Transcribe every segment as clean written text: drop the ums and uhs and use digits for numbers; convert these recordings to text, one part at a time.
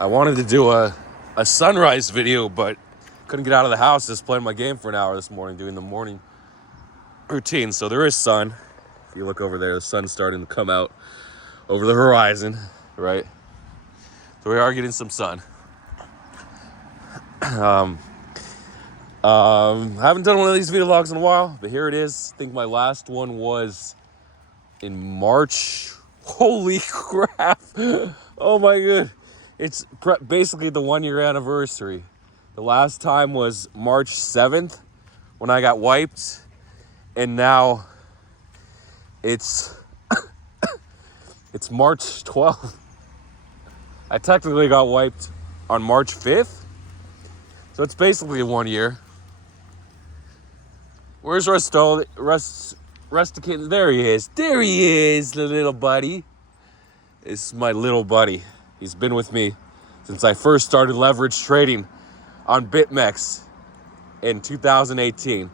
I wanted to do a sunrise video, but couldn't get out of the house. Just playing my game for an hour this morning, doing the morning routine. So there is sun. If you look over there, the sun's starting to come out over the horizon, right? So we are getting some sun. I haven't done one of these vlogs in a while, but here it is. I think my last one was in March. Holy crap. Oh my god. It's basically the 1 year anniversary. The last time was March 7th when I got wiped. And now it's it's March 12th. I technically got wiped on March 5th. So it's basically 1 year. Where's Rusticated? There he is. There he is, the little buddy. This is my little buddy. He's been with me since I first started leverage trading on BitMEX in 2018.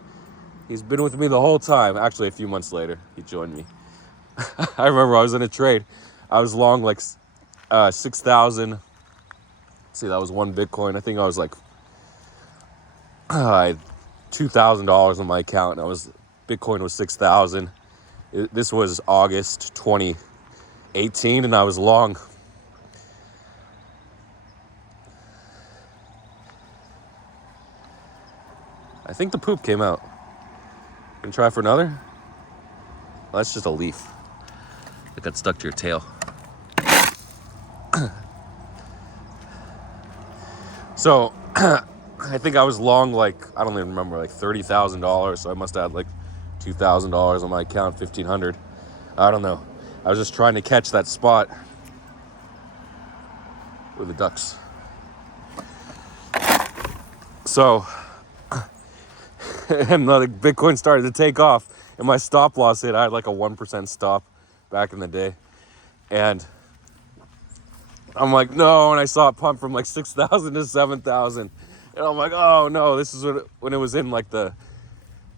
He's been with me the whole time. Actually, a few months later, he joined me. I remember I was in a trade. I was long like 6,000. Let's see, that was one Bitcoin. I think I was like $2,000 on my account. And Bitcoin was 6,000. This was August 2018, and I was long. I think the poop came out. Gonna try for another? Well, that's just a leaf that got stuck to your tail. So, I think I was long like, I don't even remember, like $30,000. So I must have had like $2,000 on my account, $1,500. I don't know. I was just trying to catch that spot with the ducks. So, and the Bitcoin started to take off, and my stop loss hit. I had like a 1% stop back in the day, and I'm like, no, and I saw it pump from like 6,000 to 7,000, and I'm like, oh no, this is when it was in like the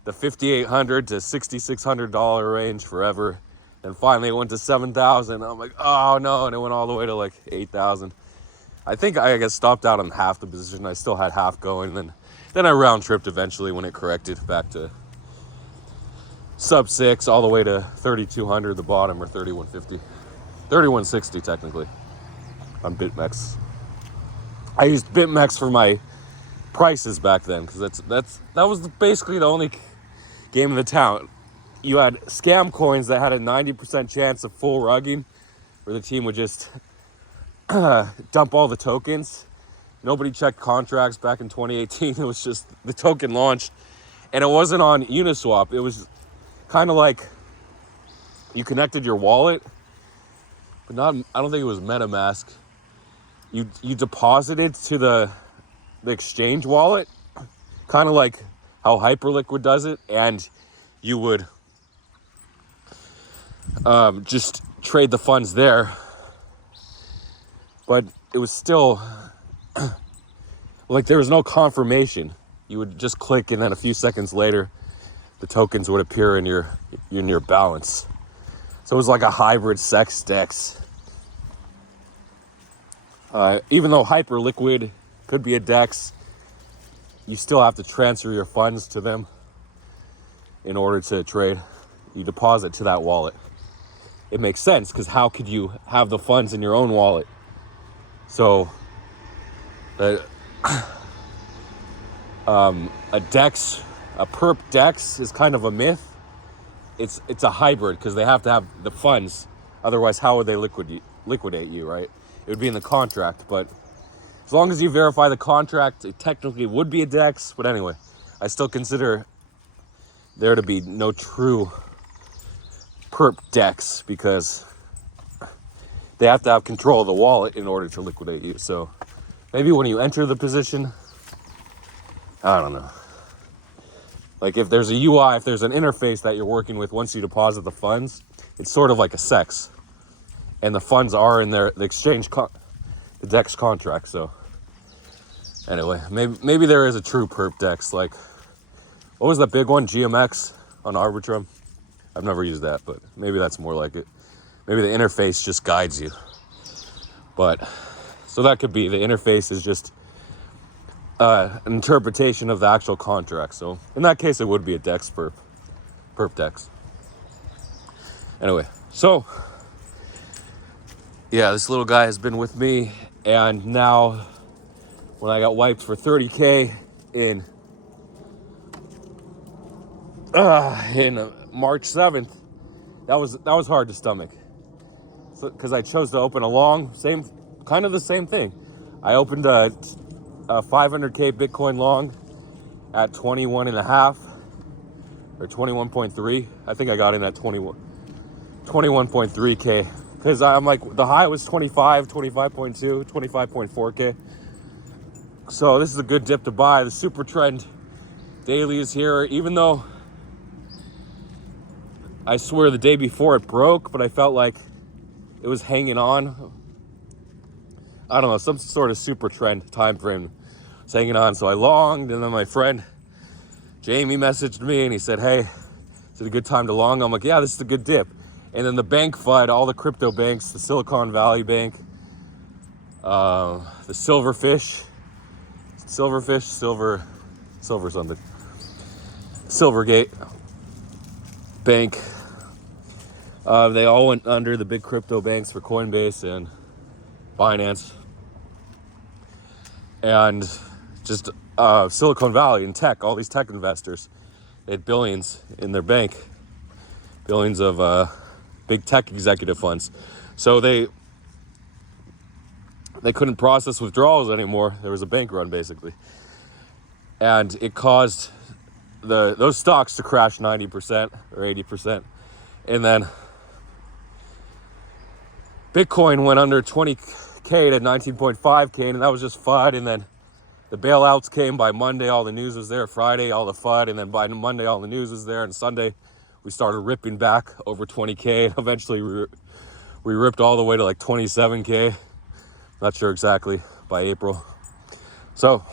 $5,800 to $6,600 range forever, and finally it went to 7,000. I'm like, oh no, and it went all the way to like 8,000. I think I got stopped out on half the position. I still had half going, and then I round tripped eventually when it corrected back to sub 6 all the way to 3,200 the bottom, or 3,150, 3,160 technically on BitMEX. I used BitMEX for my prices back then because that was basically the only game in the town. You had scam coins that had a 90% chance of full rugging, where the team would just dump all the tokens. Nobody checked contracts back in 2018. It was just the token launched, and it wasn't on Uniswap. It was kind of like you connected your wallet, but not. I don't think it was MetaMask. You deposited to the exchange wallet, kind of like how Hyperliquid does it, and you would just trade the funds there. But it was still like there was no confirmation. You would just click, and then a few seconds later, the tokens would appear in your balance. So it was like a hybrid sex DEX. Even though Hyperliquid could be a DEX, you still have to transfer your funds to them in order to trade. You deposit to that wallet. It makes sense, because how could you have the funds in your own wallet? So, a DEX, a perp DEX is kind of a myth. It's a hybrid, because they have to have the funds. Otherwise, how would they liquidate you, right? It would be in the contract, but as long as you verify the contract, it technically would be a DEX. But anyway, I still consider there to be no true perp DEX, because they have to have control of the wallet in order to liquidate you. So maybe when you enter the position, I don't know. Like if there's a UI, if there's an interface that you're working with once you deposit the funds, it's sort of like a SEX. And the funds are in the exchange, the DEX contract. So anyway, maybe there is a true perp DEX. Like, what was that big one? GMX on Arbitrum? I've never used that, but maybe that's more like it. Maybe the interface just guides you. But So that could be, the interface is just an interpretation of the actual contract. So in that case, it would be a DEX perp DEX. Anyway, so yeah, this little guy has been with me, and now when I got wiped for 30K in March 7th, that was hard to stomach. So, because I chose to open a long, kind of the same thing. I opened a 500K Bitcoin long at 21.5 or 21.3. I think I got in at 21.3K, because I'm like, the high was 25.2, 25.4K. So this is a good dip to buy. The super trend daily is here, even though I swear the day before it broke, but I felt like it was hanging on. I don't know, some sort of super trend time frame. It's hanging on, so I longed, and then my friend Jamie messaged me and he said, hey, is it a good time to long? I'm like, yeah, this is a good dip. And then the bank FUD, all the crypto banks, the Silicon Valley Bank, the Silvergate Bank, they all went under, the big crypto banks for Coinbase and Binance. And just Silicon Valley and tech, all these tech investors, they had billions in their bank, billions of big tech executive funds. So they couldn't process withdrawals anymore. There was a bank run, basically. And it caused those stocks to crash 90% or 80%. And then Bitcoin went under 20K to 19.5K, and that was just FUD. And then the bailouts came by Monday, all the news was there. Friday, all the FUD, and then by Monday, all the news was there. And Sunday, we started ripping back over 20K, and eventually we ripped all the way to like 27K. Not sure exactly, by April. So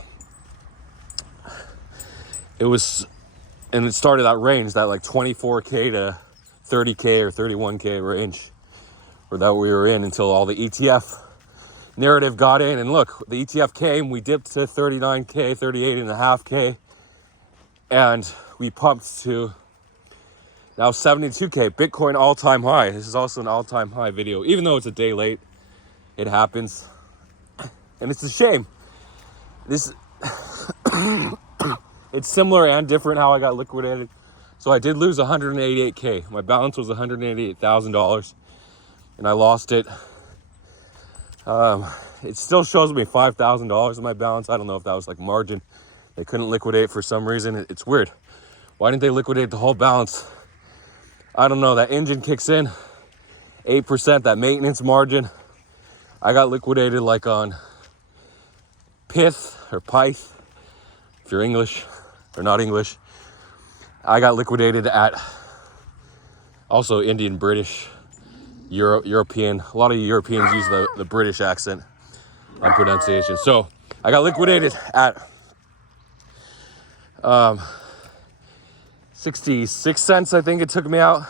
it was, and it started that range, that like 24K to 30K or 31K range, or that we were in, until all the ETF narrative got in. And look, the ETF came, we dipped to 39K, 38.5K, and we pumped to now 72K. Bitcoin all-time high. This is also an all-time high video, even though it's a day late. It happens, and it's a shame. This it's similar and different how I got liquidated. So I did lose 188K. My balance was $188,000, and I lost it. It still shows me $5,000 in my balance. I don't know if that was like margin. They couldn't liquidate for some reason. It's weird. Why didn't they liquidate the whole balance? I don't know. That engine kicks in, 8%, that maintenance margin. I got liquidated like on Pyth or Pyth, if you're English or not English. I got liquidated at also Indian, British, European. A lot of Europeans use the British accent and pronunciation. So I got liquidated at 66 cents, I think it took me out.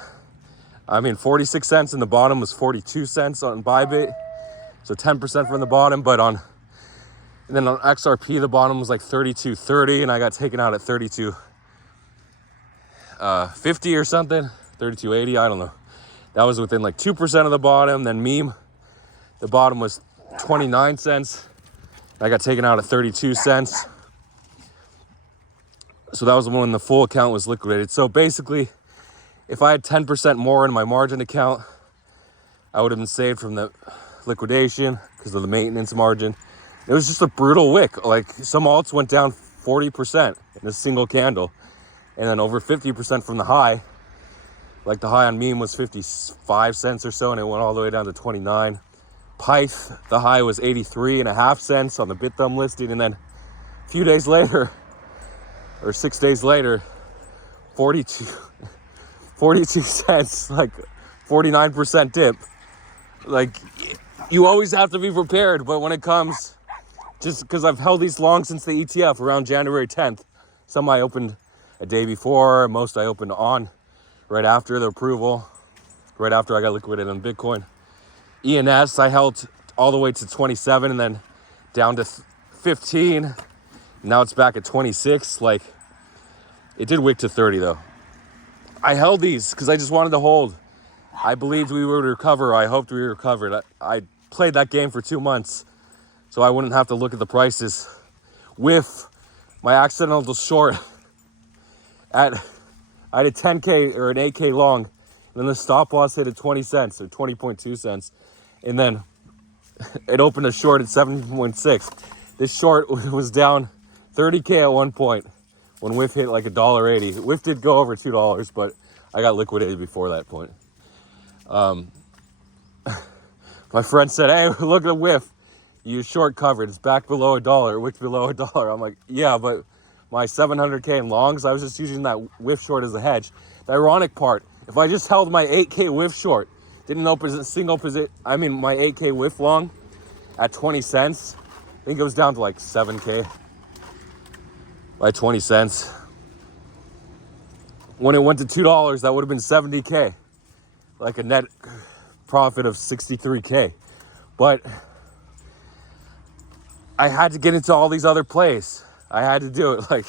I mean, 46 cents, and the bottom was 42 cents on Bybit. So 10% from the bottom, and then on XRP, the bottom was like 32.30, and I got taken out at 32.50 or something, 32.80, I don't know. That was within like 2% of the bottom. Then Meme, the bottom was 29 cents. I got taken out at 32 cents. So that was the one when the full account was liquidated. So basically, if I had 10% more in my margin account, I would have been saved from the liquidation because of the maintenance margin. It was just a brutal wick. Like, some alts went down 40% in a single candle, and then over 50% from the high. Like, the high on Meme was 55 cents or so, and it went all the way down to 29. Pyth, the high was 83.5 cents on the BitThumb listing, and then a few days later, or 6 days later, 42 cents, like 49% dip. Like, you always have to be prepared, but when it comes, just because I've held these long since the ETF around January 10th. Some I opened a day before, most I opened on right after the approval, right after I got liquidated on Bitcoin. ENS, I held all the way to 27 and then down to 15. Now it's back at 26. Like, it did wick to 30 though. I held these because I just wanted to hold. I believed we would recover. I hoped we recovered. I played that game for 2 months so I wouldn't have to look at the prices. With my accidental short I had a 10K or an 8K long, and then the stop loss hit at 20 cents or 20.2 cents, and then it opened a short at 7.6. This short was down 30K at one point when WIF hit like $1.80. WIF did go over $2, but I got liquidated before that point. My friend said, hey, look at the WIF. You short covered. It's back below $1. It wicked below $1. I'm like, yeah, but my 700K in longs, I was just using that WIF short as a hedge. The ironic part, if I just held my 8K WIF short, didn't open a single position, I mean my 8K WIF long at 20 cents, I think it was down to like 7K by 20 cents. When it went to $2, that would have been 70K, like a net profit of 63K. But I had to get into all these other plays. I had to do it. Like,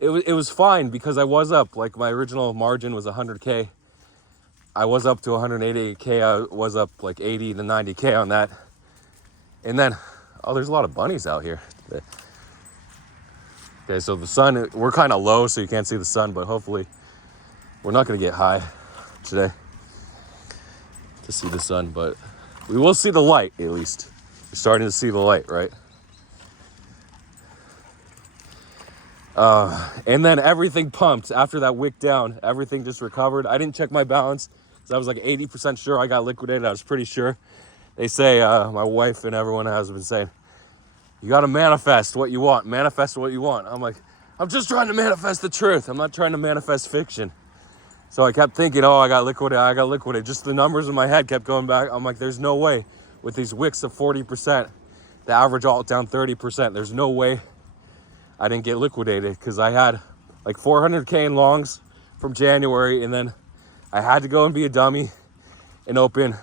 it was fine because I was up. Like, my original margin was 100K. I was up to 188K. I was up like 80 to 90K on that. And then, oh, there's a lot of bunnies out here. Okay, so the sun, we're kind of low, so you can't see the sun, but hopefully we're not going to get high today to see the sun, but we will see the light at least. You're starting to see the light, right? And then everything pumped after that wick down. Everything just recovered. I didn't check my balance because I was like 80% sure I got liquidated. I was pretty sure. They say, my wife and everyone has been saying, you got to manifest what you want. Manifest what you want. I'm like, I'm just trying to manifest the truth. I'm not trying to manifest fiction. So I kept thinking, oh, I got liquidated. Just the numbers in my head kept going back. I'm like, there's no way with these wicks of 40%, the average alt down 30%. There's no way I didn't get liquidated because I had like 400K in longs from January, and then I had to go and be a dummy and open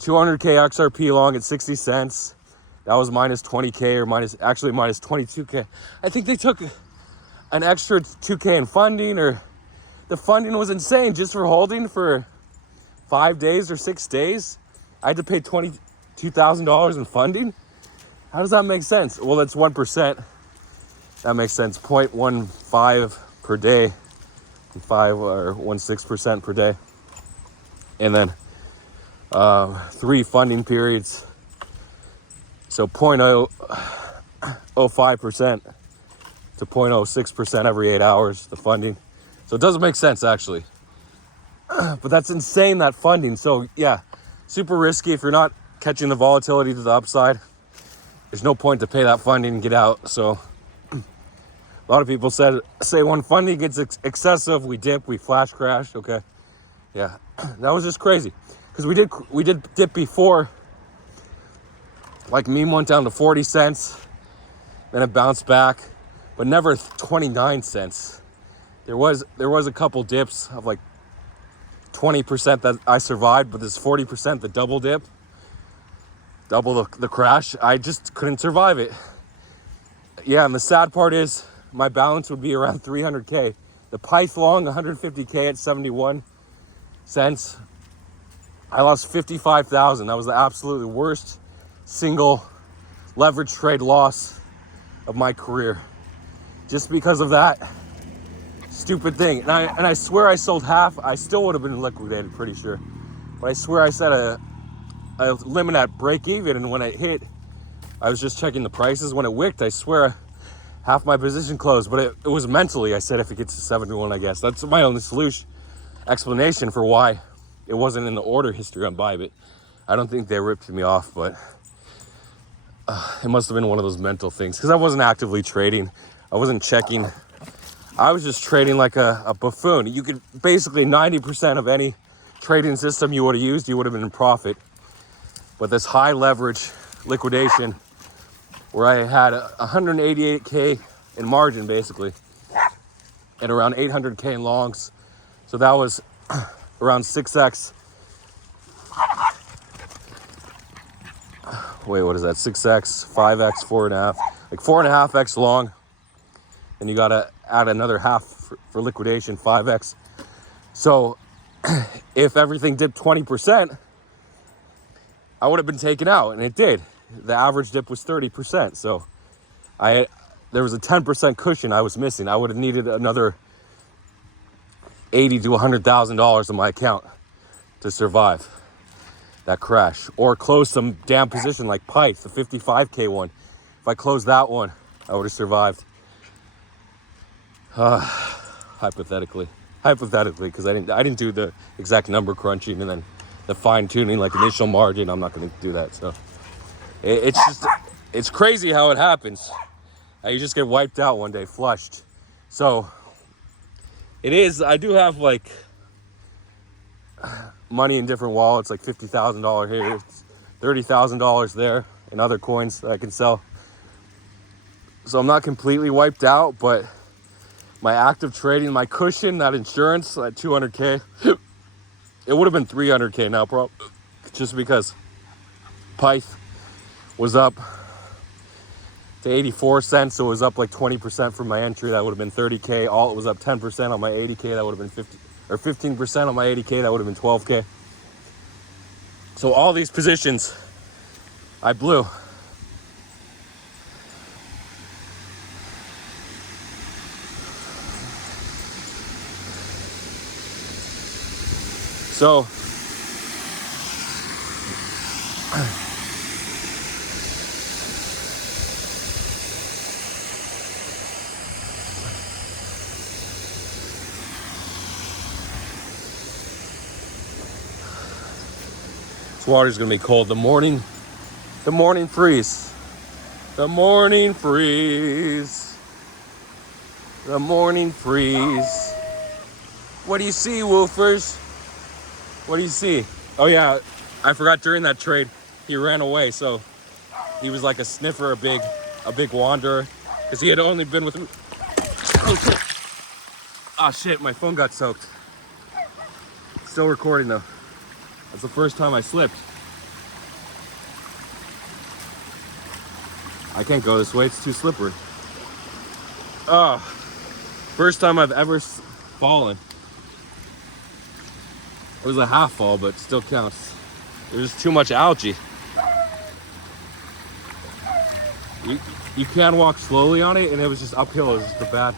200K XRP long at 60 cents. That was minus 20K or minus 22K. I think they took an extra 2K in funding, or the funding was insane just for holding for 5 days or 6 days. I had to pay $22,000 in funding. How does that make sense? Well, that's 1%. That makes sense. 0.15 per day, 5 or 16% per day, and then 3 funding periods. So 0.005% to 0.06% every 8 hours, the funding. So it doesn't make sense actually, but that's insane, that funding. So yeah, super risky if you're not catching the volatility to the upside. There's no point to pay that funding and get out. So a lot of people say when funding gets excessive, we dip, we flash crash. Okay, yeah, that was just crazy because we did dip before. Like, meme went down to 40 cents, then it bounced back, but never 29 cents. There was a couple dips of like 20% that I survived, but this 40%, the double dip, double the crash, I just couldn't survive it. Yeah, and the sad part is my balance would be around 300K. The Pyth long, 150K at 71 cents. I lost 55,000. That was the absolutely worst single leverage trade loss of my career, just because of that stupid thing. And I swear I sold half. I still would have been liquidated, pretty sure, but I swear I set a limit at break even, and when it hit, I was just checking the prices. When it wicked, I swear half my position closed, but it was mentally. I said if it gets to 71, I guess that's my only explanation for why it wasn't in the order history on Bybit. I don't think they ripped me off, but it must have been one of those mental things because I wasn't actively trading. I wasn't checking. I was just trading like a buffoon. You could basically 90% of any trading system you would have used, you would have been in profit. But this high leverage liquidation where I had 188K in margin basically and around 800K in longs. So that was around 6x. wait, what is that? 6x, 5x, 4.5, like 4.5x long. And you gotta add another half for liquidation, 5x. So if everything dipped 20%, I would have been taken out, and it did. The average dip was 30%. So there was a 10% cushion I was missing. I would have needed another $80,000 to $100,000 in my account to survive that crash, or close some damn position like Pyth, the 55K one. If I closed that one, I would have survived. Hypothetically, because I didn't do the exact number crunching and then the fine tuning, like initial margin. I'm not going to do that. So it's crazy how it happens. How you just get wiped out one day, flushed. So it is. I do have like money in different wallets, like $50,000 here, $30,000 there, and other coins that I can sell. So I'm not completely wiped out, but my active trading, my cushion, that insurance at 200K, it would have been 300K now, just because Pyth was up to 84 cents, so it was up like 20% from my entry. That would have been 30K. All it was up 10% on my 80K. That would have been 50 or 15% on my 80K. That would have been 12K. So all these positions I blew. So this water's gonna be cold. The morning freeze. The morning freeze. The morning freeze. What do you see, woofers? What do you see? Oh yeah, I forgot during that trade, he ran away. So he was like a sniffer, a big wanderer, because he had only been with me. Oh shit, my phone got soaked. Still recording though. That's the first time I slipped. I can't go this way, it's too slippery. First time I've ever fallen. It was a half fall, but still counts. There's too much algae. You can walk slowly on it, and it was just uphill. It was just bad.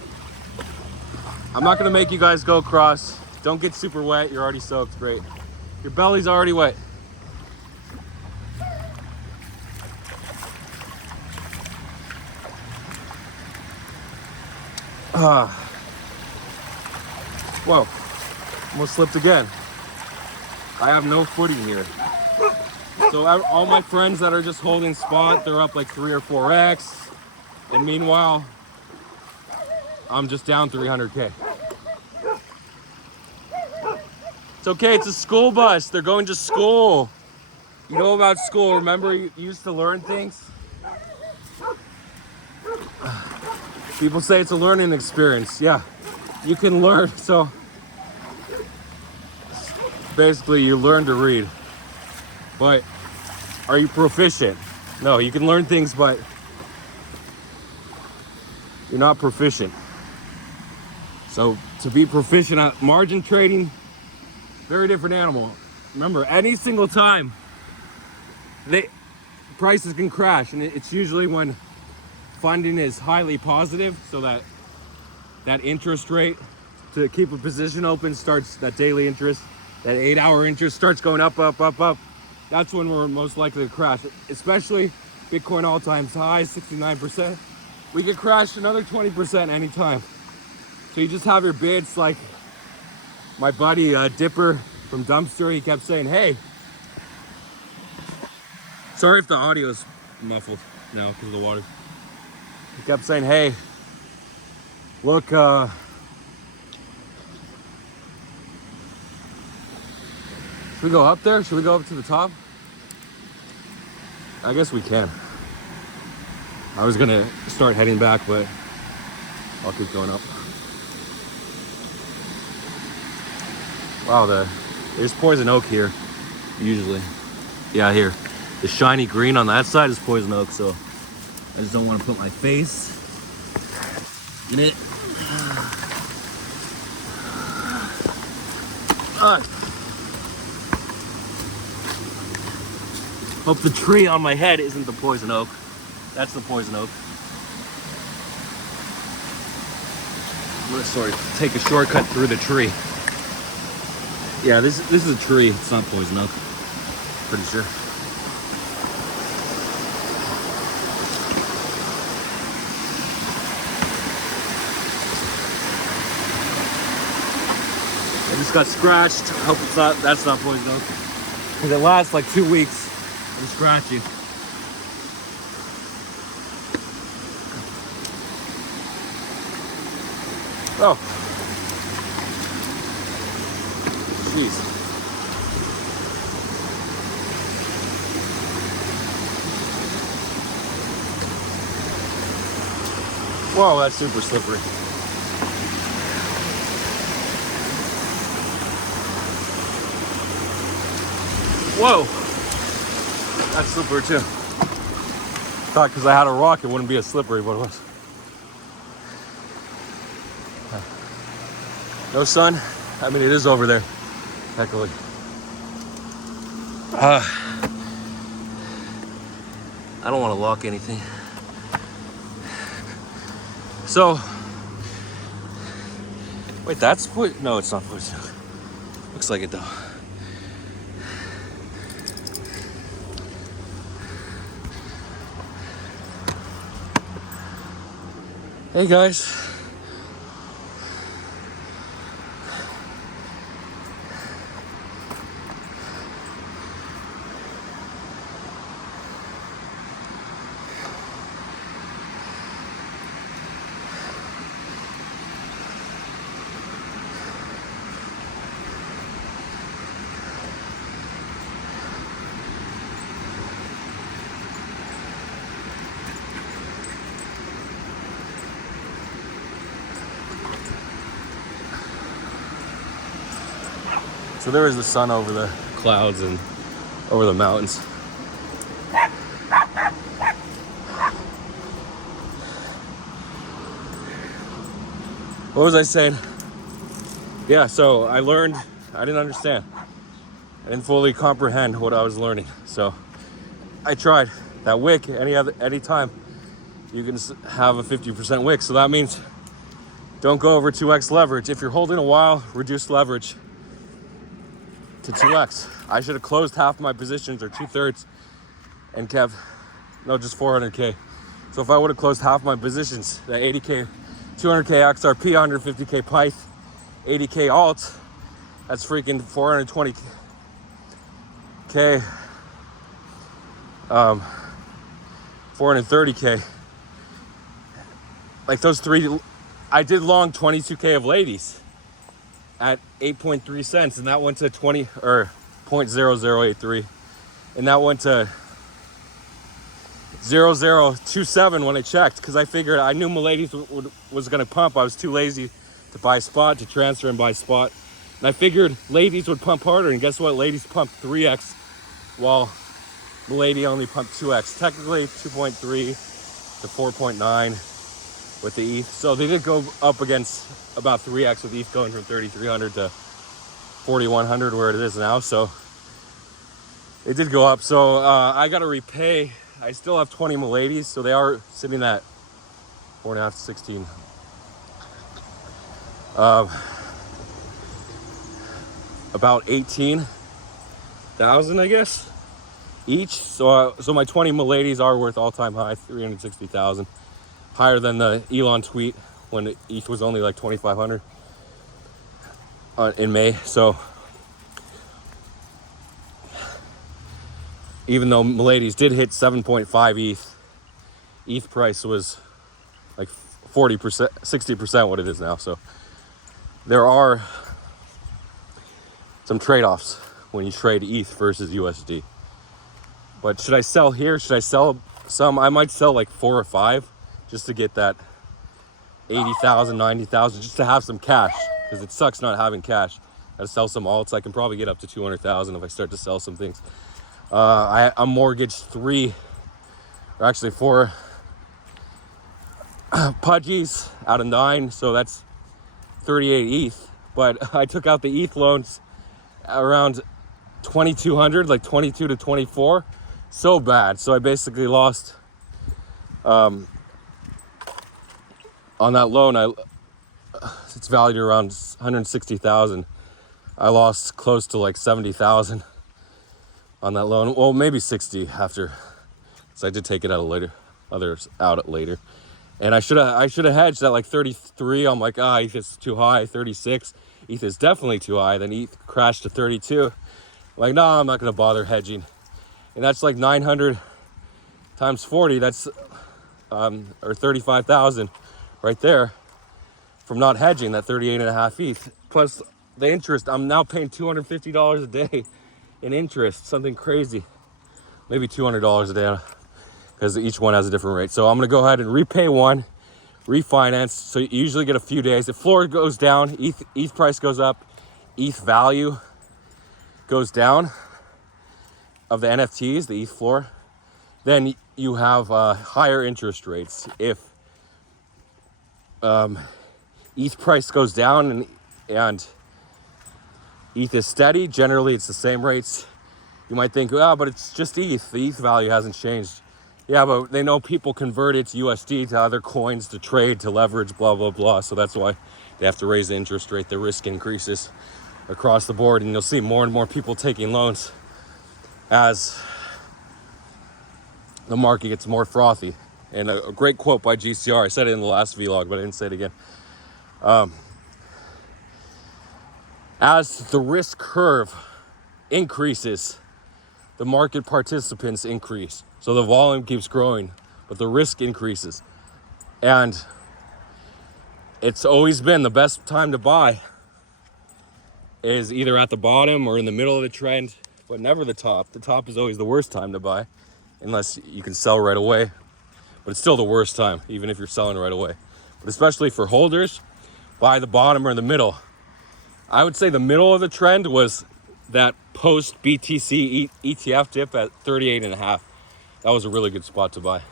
I'm not gonna make you guys go across. Don't get super wet. You're already soaked. Great. Your belly's already wet. Whoa, almost slipped again. I have no footing here. So all my friends that are just holding spot, they're up like 3 or 4x. And meanwhile, I'm just down 300K. It's okay, it's a school bus. They're going to school. You know about school, remember you used to learn things? People say it's a learning experience. Yeah, you can learn. So basically you learn to read. But are you proficient? No, you can learn things, but you're not proficient. So to be proficient at margin trading, very different animal. Remember, any single time prices can crash, and it's usually when funding is highly positive, so that interest rate to keep a position open starts, that daily interest, that 8-hour interest starts going up. That's when we're most likely to crash, especially Bitcoin all-time high, 69%. We could crash another 20% anytime. So you just have your bids. Like my buddy Dipper from Dumpster, he kept saying, hey, sorry if the audio's muffled now because of the water. He kept saying, hey, look, should we go up there? Should we go up to the top? I guess we can. I was gonna start heading back, but I'll keep going up. Wow, there's poison oak here, usually. Yeah, here. The shiny green on that side is poison oak, so I just don't want to put my face in it. Hope the tree on my head isn't the poison oak. That's the poison oak. I'm gonna sort of take a shortcut through the tree. Yeah, this is a tree. It's not poison oak. Pretty sure. I just got scratched. I hope it's not. That's not poison oak. Because it lasts like 2 weeks. I'm scratchy. Oh. Jeez. Whoa, that's super slippery. Whoa. That's slippery too. Thought because I had a rock it wouldn't be as slippery, but it was. No sun. I mean, it is over there. Heckily. I don't want to lock anything. So, wait, that's no, it's not poison. Looks like it though. Hey guys. So there is the sun over the clouds and over the mountains. What was I saying? Yeah, so I learned, I didn't understand. I didn't fully comprehend what I was learning. So I tried that wick any time you can have a 50% wick. So that means don't go over 2x leverage. If you're holding a while, reduce leverage to 2x. I should have closed half my positions or 2/3 and kept, no, just 400K. So if I would have closed half my positions, the 80K, 200K XRP, 150K Pyth, 80K alt, that's freaking 420K, 430K. Like those three, I did long 22K of ladies at 8.3 cents, and that went to 20 or 0.0083, and that went to 0027 when I checked, because I figured, I knew Miladies was going to pump. I was too lazy to buy spot, to transfer and buy spot, and I figured ladies would pump harder, and guess what? Ladies pumped 3x while Milady only pumped 2x, technically 2.3 to 4.9 with the ETH. So they did go up against about 3x with ETH going from 3,300 to 4,100 where it is now. So it did go up. So I got to repay. I still have 20 Miladies, so they are sitting at 4.5 to 16. About 18,000, I guess, each. So my 20 Miladies are worth all-time high, 360,000. Higher than the Elon tweet when ETH was only like 2,500 in May. So even though Miladies did hit 7.5 ETH price was like 40%, 60% what it is now. So there are some trade-offs when you trade ETH versus USD. But should I sell here? Should I sell some? I might sell like 4 or 5 just to get that 80,000, 90,000, just to have some cash, because it sucks not having cash. I gotta sell some alts. I can probably get up to 200,000 if I start to sell some things. I'm mortgaged 3, or actually 4 pudgies out of 9, so that's 38 ETH. But I took out the ETH loans around 2200, like 22 to 24. So bad. So I basically lost on that loan. It's valued around 160,000. I lost close to like 70,000 on that loan. Well, maybe 60 after, so I did take it out later. Others out at later. And I should have hedged at like 33. I'm like, ETH is too high. 36. ETH is definitely too high. Then ETH crashed to 32. Like, no, I'm not gonna bother hedging. And that's like 900 times 40. That's or 35,000 right there from not hedging that 38.5 ETH. Plus the interest, I'm now paying $250 a day in interest, something crazy. Maybe $200 a day because each one has a different rate. So I'm gonna go ahead and repay one, refinance. So you usually get a few days. If floor goes down, ETH price goes up, ETH value goes down of the NFTs, the ETH floor, then you have higher interest rates. If ETH price goes down and ETH is steady, generally it's the same rates. You might think, but it's just ETH. The ETH value hasn't changed. Yeah, but they know people convert it to USD, to other coins, to trade, to leverage, blah, blah, blah. So that's why they have to raise the interest rate. The risk increases across the board, and you'll see more and more people taking loans as the market gets more frothy. And a great quote by GCR. I said it in the last vlog, but I didn't say it again. As the risk curve increases, the market participants increase. So the volume keeps growing, but the risk increases. And it's always been the best time to buy is either at the bottom or in the middle of the trend, but never the top. The top is always the worst time to buy, unless you can sell right away. But it's still the worst time, even if you're selling right away. But especially for holders, buy the bottom or the middle. I would say the middle of the trend was that post BTC ETF dip at 38.5. That was a really good spot to buy.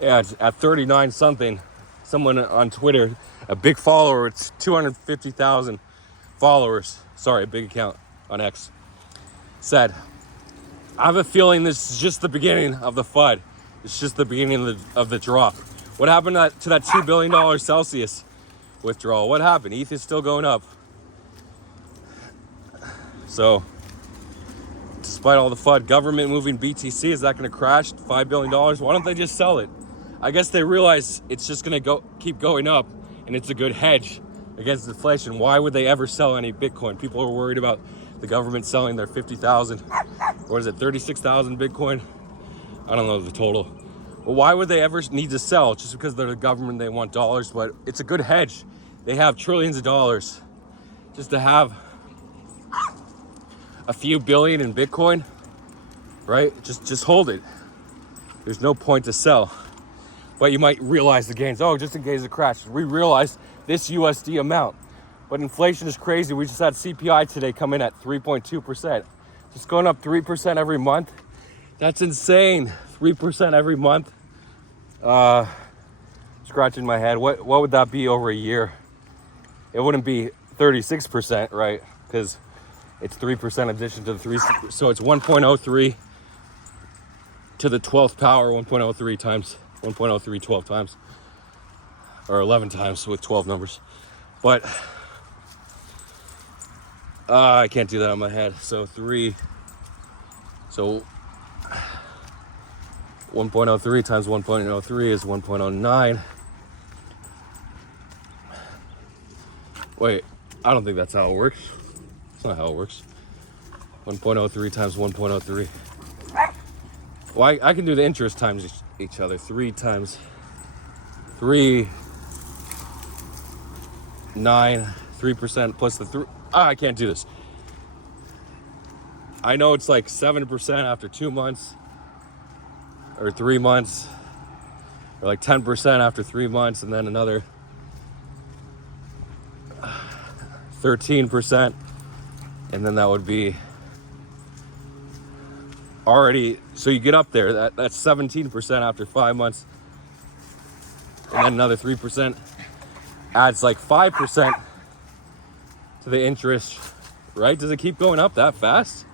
And at 39 something, someone on Twitter, a big follower, it's 250,000 followers, sorry, a big account on X, said, I have a feeling this is just the beginning of the FUD. It's just the beginning of the drop. What happened to that $2 billion Celsius withdrawal? What happened? ETH is still going up. So, despite all the FUD, government moving BTC, is that going to crash $5 billion? Why don't they just sell it? I guess they realize it's just going to keep going up, and it's a good hedge against inflation. Why would they ever sell any Bitcoin? People are worried about the government selling their 50,000, what is it, 36,000 Bitcoin? I don't know the total. But why would they ever need to sell? Just because they're the government, they want dollars, but it's a good hedge. They have trillions of dollars. Just to have a few billion in Bitcoin, right? Just hold it. There's no point to sell. But you might realize the gains. Oh, just in case it crashes. We realize this USD amount. But inflation is crazy. We just had CPI today come in at 3.2%. Just going up 3% every month. That's insane. 3% every month. Scratching my head. What would that be over a year? It wouldn't be 36%, right? Because it's 3% addition to the 3. So it's 1.03 to the 12th power. 1.03 times 1.03 12 times. Or 11 times with 12 numbers. But I can't do that on my head. So 3. So 1.03 times 1.03 is 1.09. Wait, I don't think that's how it works. That's not how it works. 1.03 times 1.03. Well, I can do the interest times each other. 3 times 3, 9, 3% plus the 3. I can't do this. I know it's like 7% after 2 months or 3 months, or like 10% after 3 months, and then another 13%, and then that would be already, so you get up there, that's 17% after 5 months, and then another 3% adds like 5% to the interest, right? Does it keep going up that fast?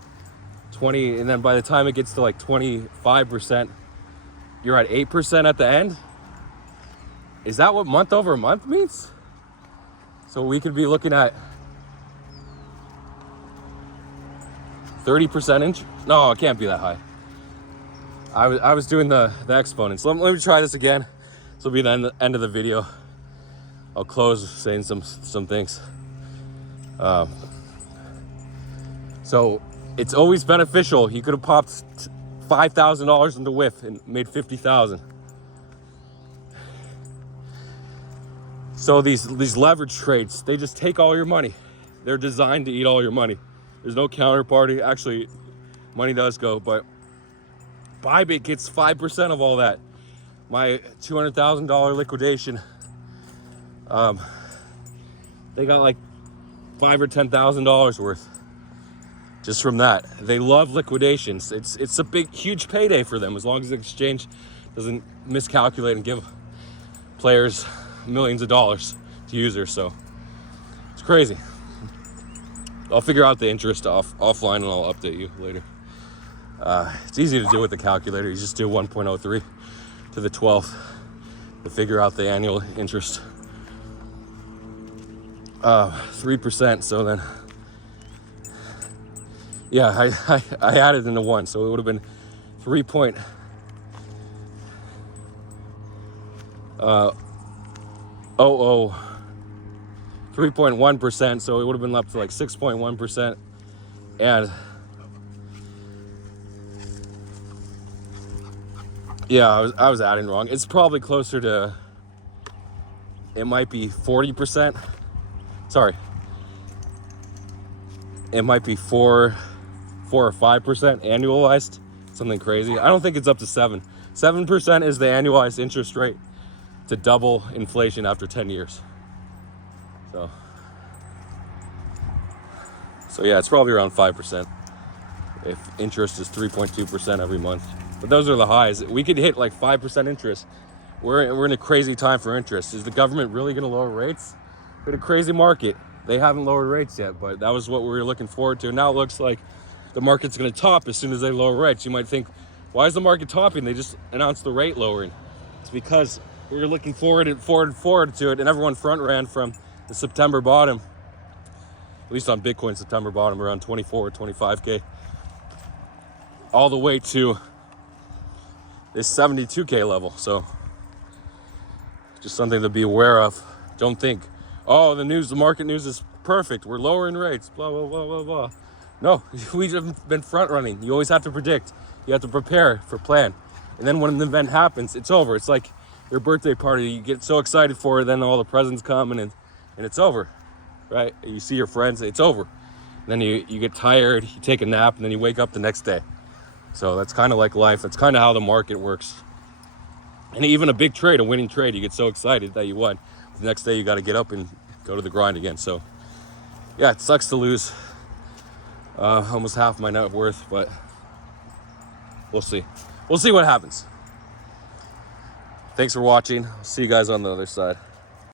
20, and then by the time it gets to like 25%, you're at 8% at the end. Is that what month over month means? So we could be looking at 30% interest. No, it can't be that high. I was doing the exponents. Let me try this again. This will be the end of the video. I'll close saying some things. So it's always beneficial. You could have popped $5,000 into WIF and made 50,000. So these leverage trades, they just take all your money. They're designed to eat all your money. There's no counterparty. Actually, money does go, but Bybit gets 5% of all that. My $200,000 liquidation, they got like $5,000 or $10,000 worth just from that. They love liquidations. It's a big, huge payday for them as long as the exchange doesn't miscalculate and give players millions of dollars to users. So it's crazy. I'll figure out the interest offline and I'll update you later. It's easy to do with the calculator. You just do 1.03 to the 12th to figure out the annual interest. 3%. So then, yeah, I added into 1, so it would have been 3.1%, so it would have been up to like 6.1%, and yeah, I was adding wrong. It's probably closer to, it might be 40%. Sorry, it might be 4 or 5% annualized, something crazy. I don't think it's up to 7. 7% is the annualized interest rate to double inflation after 10 years. So yeah, it's probably around 5% if interest is 3.2% every month. But those are the highs. We could hit like 5% interest. We're in a crazy time for interest. Is the government really going to lower rates? We're in a crazy market. They haven't lowered rates yet, but that was what we were looking forward to. Now it looks like the market's going to top as soon as they lower rates. You might think, why is the market topping? They just announced the rate lowering. It's because we were looking forward to it, and everyone front ran from the September bottom, at least on Bitcoin, September bottom around 24 or 25K, all the way to this 72K level. So just something to be aware of. Don't think, oh, the market news is perfect, we're lowering rates, blah, blah, blah, blah, blah. No, we've been front running. You always have to predict. You have to prepare for plan. And then when an event happens, it's over. It's like your birthday party. You get so excited for it, then all the presents come and it's over, right? You see your friends, it's over. And then you get tired, you take a nap, and then you wake up the next day. So that's kind of like life. That's kind of how the market works. And even a big trade, a winning trade, you get so excited that you won. The next day you got to get up and go to the grind again. So yeah, it sucks to lose almost half my net worth, but we'll see. We'll see what happens. Thanks for watching. I'll see you guys on the other side.